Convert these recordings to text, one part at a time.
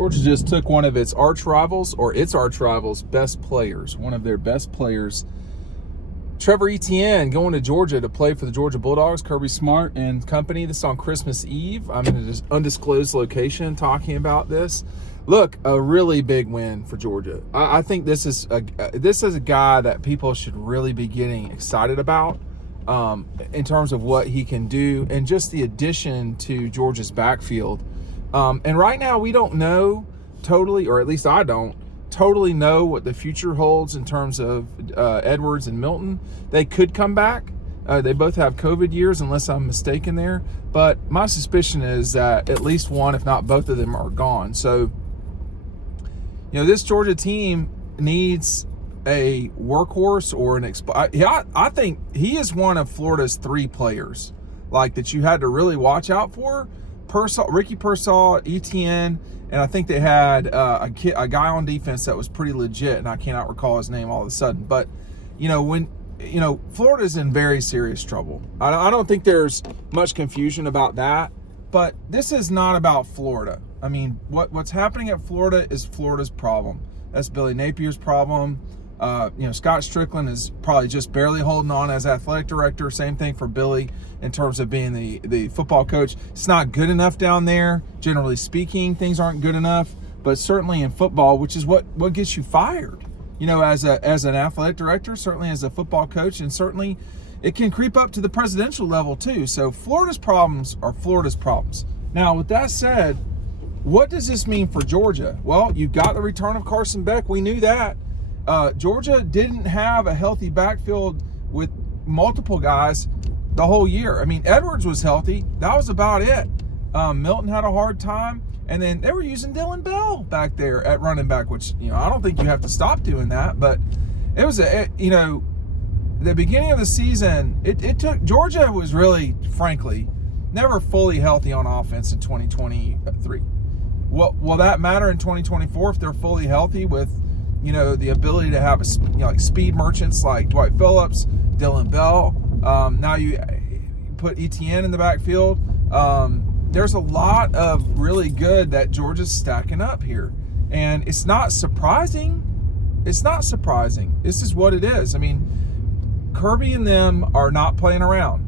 Georgia just took one of its arch rivals, best players, one of their best players, Trevor Etienne, going to Georgia to play for the Georgia Bulldogs. Kirby Smart and company. This is on Christmas Eve. I'm in an undisclosed location talking about this. Look, a really big win for Georgia. I think this is a guy that people should really be getting excited about in terms of what he can do and just the addition to Georgia's backfield. And right now we don't know totally, or at least I don't totally know what the future holds in terms of Edwards and Milton. They could come back. They both have COVID years, unless I'm mistaken there. But my suspicion is that at least one, if not both of them, are gone. So, this Georgia team needs a workhorse or an I think he is one of Florida's three players that you had to really watch out for. Ricky Pearsall, Etienne, and I think they had a guy on defense that was pretty legit, and I cannot recall his name all of a sudden. But, Florida's in very serious trouble. I don't think there's much confusion about that, but this is not about Florida. I mean, what's happening at Florida is Florida's problem. That's Billy Napier's problem. Scott Strickland is probably just barely holding on as athletic director. Same thing for Billy in terms of being the football coach. It's not good enough down there. Generally speaking, things aren't good enough. But certainly in football, which is what gets you fired, as an athletic director, certainly as a football coach, and certainly it can creep up to the presidential level too. So Florida's problems are Florida's problems. Now, with that said, what does this mean for Georgia? Well, you've got the return of Carson Beck. We knew that. Georgia didn't have a healthy backfield with multiple guys the whole year. I mean, Edwards was healthy. That was about it. Milton had a hard time. And then they were using Dylan Bell back there at running back, which, I don't think you have to stop doing that. But it was, the beginning of the season, it took, Georgia was really, frankly, never fully healthy on offense in 2023. Will that matter in 2024 if they're fully healthy with, the ability to have speed merchants like Dwight Phillips, Dylan Bell. Now you put Etienne in the backfield. There's a lot of really good that Georgia's stacking up here. And it's not surprising. It's not surprising. This is what it is. I mean, Kirby and them are not playing around.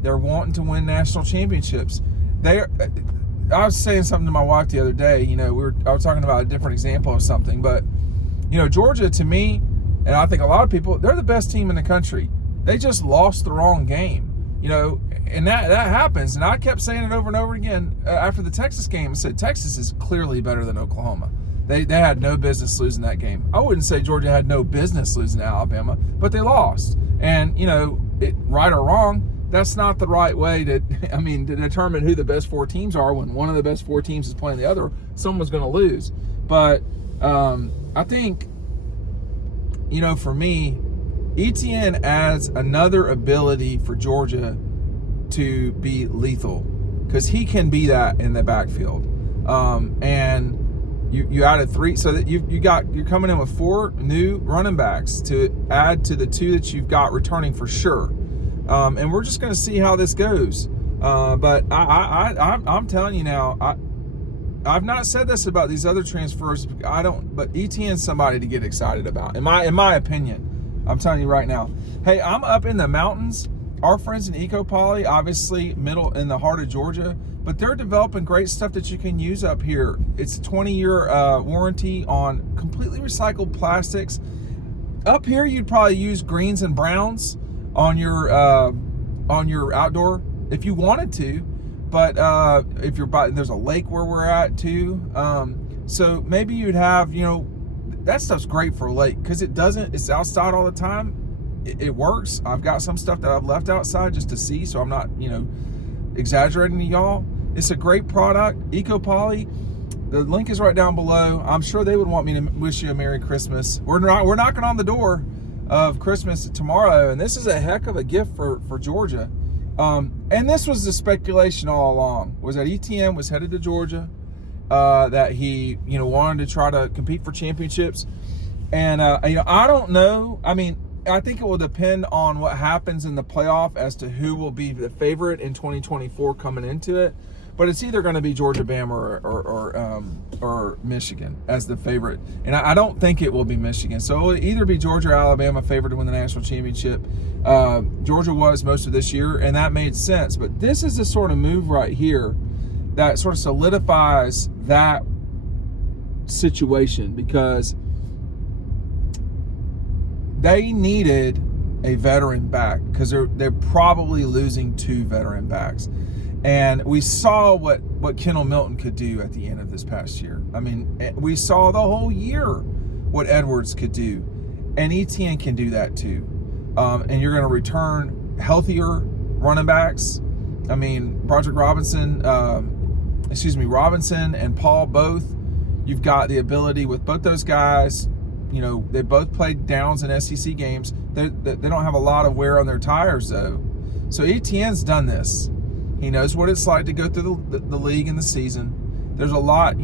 They're wanting to win national championships. I was saying something to my wife the other day. I was talking about a different example of something, but Georgia, to me, and I think a lot of people, they're the best team in the country. They just lost the wrong game, and that happens. And I kept saying it over and over again after the Texas game. I said, Texas is clearly better than Oklahoma. They had no business losing that game. I wouldn't say Georgia had no business losing to Alabama, but they lost. And, right or wrong, that's not the right way to determine who the best four teams are. When one of the best four teams is playing the other, someone's going to lose. But I think, for me, Etienne adds another ability for Georgia to be lethal, because he can be that in the backfield. And you added three, so that you're coming in with four new running backs to add to the two that you've got returning for sure. And we're just going to see how this goes. But I'm telling you now, I've not said this about these other transfers. But Etienne's somebody to get excited about, in my opinion. I'm telling you right now. Hey, I'm up in the mountains. Our friends in EcoPoly, obviously middle in the heart of Georgia, but they're developing great stuff that you can use up here. It's a 20-year warranty on completely recycled plastics. Up here, you'd probably use greens and browns on your outdoor if you wanted to, but if you're there's a lake where we're at too, so maybe you'd have, that stuff's great for a lake because it's outside all the time. It works. I've got some stuff that I've left outside just to see, so I'm not exaggerating to y'all. It's a great product. EcoPoly, the link is right down below. I'm sure they would want me to wish you a Merry Christmas. We're knocking on the door of Christmas tomorrow, and this is a heck of a gift for Georgia. And this was the speculation all along, was that Etienne was headed to Georgia, that he wanted to try to compete for championships. And I don't know. I mean, I think it will depend on what happens in the playoff as to who will be the favorite in 2024 coming into it. but it's either going to be Georgia, Bama, or Michigan as the favorite. And I don't think it will be Michigan. So it'll either be Georgia or Alabama favored to win the national championship. Georgia was most of this year, and that made sense. But this is the sort of move right here that sort of solidifies that situation, because they needed a veteran back, because they're probably losing 2 veteran backs. And we saw what Kendall Milton could do at the end of this past year. I mean, we saw the whole year what Edwards could do, and Etienne can do that too. And you're going to return healthier running backs. I mean, Robinson and Paul both. You've got the ability with both those guys. You know, they both played downs in SEC games. They don't have a lot of wear on their tires, though. So Etienne's done this. He knows what it's like to go through the league in the season. There's a lot,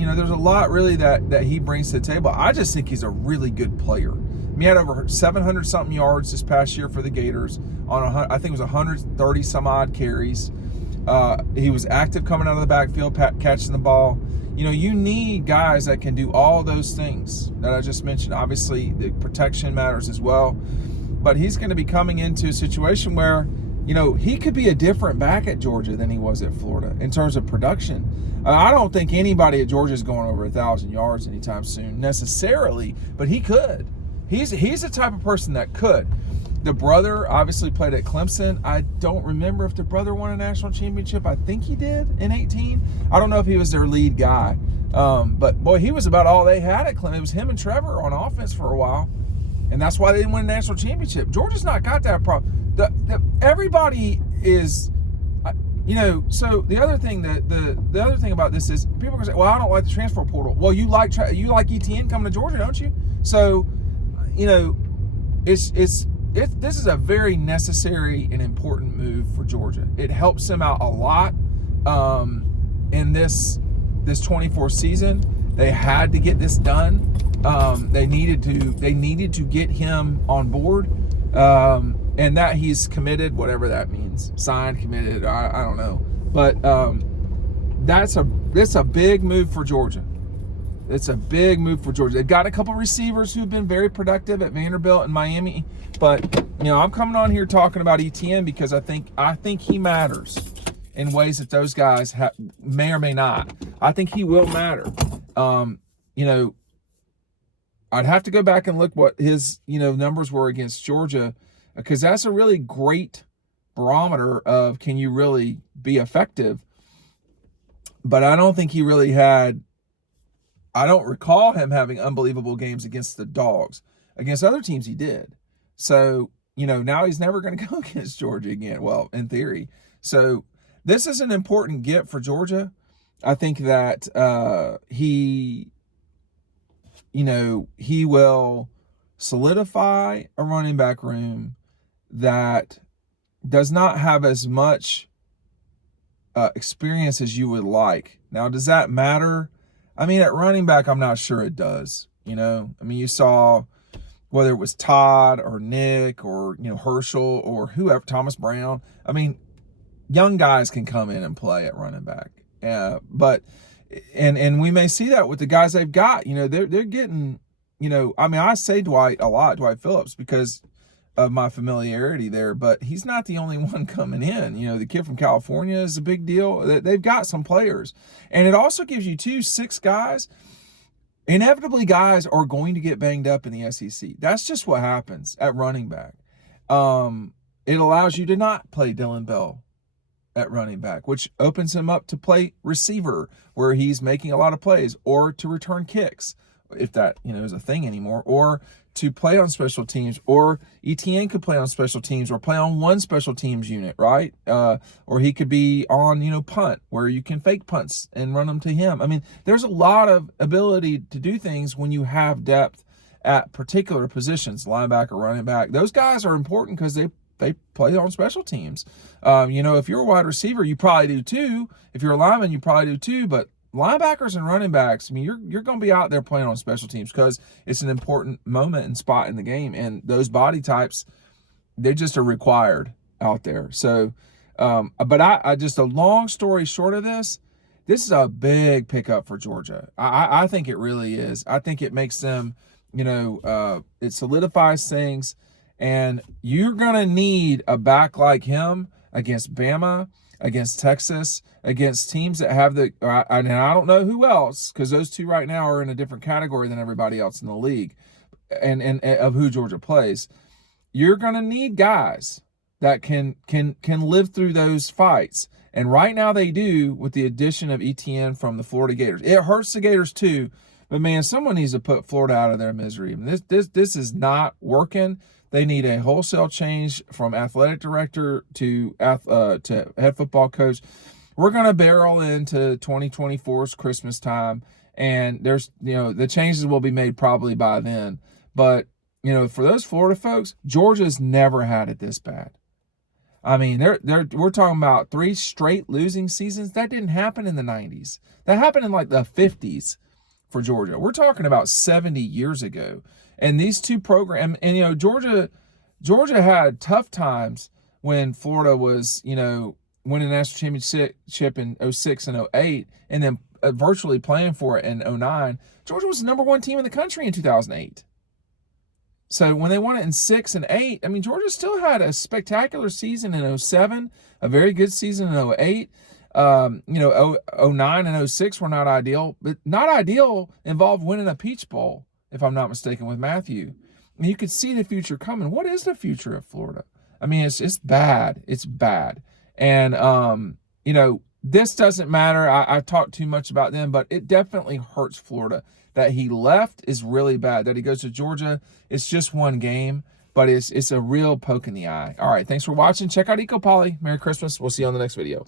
really that he brings to the table. I just think he's a really good player. He had over 700-something yards this past year for the Gators on, I think it was 130-some-odd carries. He was active coming out of the backfield, catching the ball. You know, you need guys that can do all those things that I just mentioned. Obviously, the protection matters as well. But he's going to be coming into a situation where, you know, he could be a different back at Georgia than he was at Florida in terms of production. I don't think anybody at Georgia is going over 1,000 yards anytime soon necessarily, but he could. He's the type of person that could. The brother obviously played at Clemson. I don't remember if the brother won a national championship. I think he did in 2018. I don't know if he was their lead guy. But, boy, he was about all they had at Clemson. It was him and Trevor on offense for a while. And that's why they didn't win a national championship. Georgia's not got that problem. Everybody is, you know, so the other thing the other thing about this is people are going to say, well, I don't like the transfer portal. Well, you like Etienne coming to Georgia, don't you? So, you know, this is a very necessary and important move for Georgia. It helps them out a lot in this 24 season. They had to get this done. They needed to get him on board, and that he's committed, whatever that means, signed, committed. I don't know, but that's a big move for Georgia. It's a big move for Georgia. They've got a couple receivers who've been very productive at Vanderbilt and Miami, but you know, I'm coming on here talking about Etienne because I think he matters in ways that those guys may or may not. I think he will matter. You know, I'd have to go back and look what his, you know, numbers were against Georgia, because that's a really great barometer of can you really be effective. But I don't think he really had. I don't recall him having unbelievable games against the Dogs. Against other teams, he did. So, you know, now he's never going to go against Georgia again. Well, in theory. So this is an important get for Georgia. I think that he will solidify a running back room that does not have as much experience as you would like. Now, does that matter? I mean, at running back, I'm not sure it does. You know, I mean, you saw whether it was Todd or Nick or, you know, Herschel or whoever, Thomas Brown. I mean, young guys can come in and play at running back. But we may see that with the guys they've got. You know, they're getting, you know, I mean, I say Dwight Phillips, because of my familiarity there, but he's not the only one coming in. You know, the kid from California is a big deal. They've got some players. And it also gives you 6 guys. Inevitably, guys are going to get banged up in the SEC. That's just what happens at running back. It allows you to not play Dylan Bell at running back, which opens him up to play receiver, where he's making a lot of plays, or to return kicks, if that, you know, is a thing anymore, or to play on special teams, or Etienne could play on special teams, or play on one special teams unit, right? Or he could be on, you know, punt, where you can fake punts and run them to him. I mean, there's a lot of ability to do things when you have depth at particular positions, linebacker, running back. Those guys are important because they play on special teams. You know, if you're a wide receiver, you probably do too. If you're a lineman, you probably do too, but linebackers and running backs, I mean, you're going to be out there playing on special teams because it's an important moment and spot in the game. And those body types, they just are required out there. So, but I just, a long story short of this, This is a big pickup for Georgia. I think it really is. I think it makes them, it solidifies things, and you're going to need a back like him against Bama, against Texas, against teams that have and I don't know who else, because those two right now are in a different category than everybody else in the league, and of who Georgia plays. You're going to need guys that can live through those fights. And right now they do, with the addition of Etienne from the Florida Gators. It hurts the Gators too, but man, someone needs to put Florida out of their misery. I mean, this is not working. They need a wholesale change from athletic director to head football coach. We're going to barrel into 2024's Christmas time, and there's the changes will be made probably by then. But for those Florida folks, Georgia's never had it this bad. I mean, we're talking about 3 straight losing seasons. That didn't happen in the 90s. That happened in like the 50s for Georgia. We're talking about 70 years ago. And these two programs, and Georgia had tough times when Florida was, winning the national championship in 06 and 08, and then virtually playing for it in 09. Georgia was the number 1 team in the country in 2008. So when they won it in 6 and 8, I mean, Georgia still had a spectacular season in 07, a very good season in 08. 09 and 06 were not ideal, but not ideal involved winning a Peach Bowl, if I'm not mistaken, with Matthew. And you could see the future coming. What is the future of Florida? I mean, it's bad. It's bad. And, this doesn't matter. I've talked too much about them, but it definitely hurts Florida. That he left is really bad. That he goes to Georgia, it's just 1 game, but it's a real poke in the eye. All right, thanks for watching. Check out EcoPoly. Merry Christmas. We'll see you on the next video.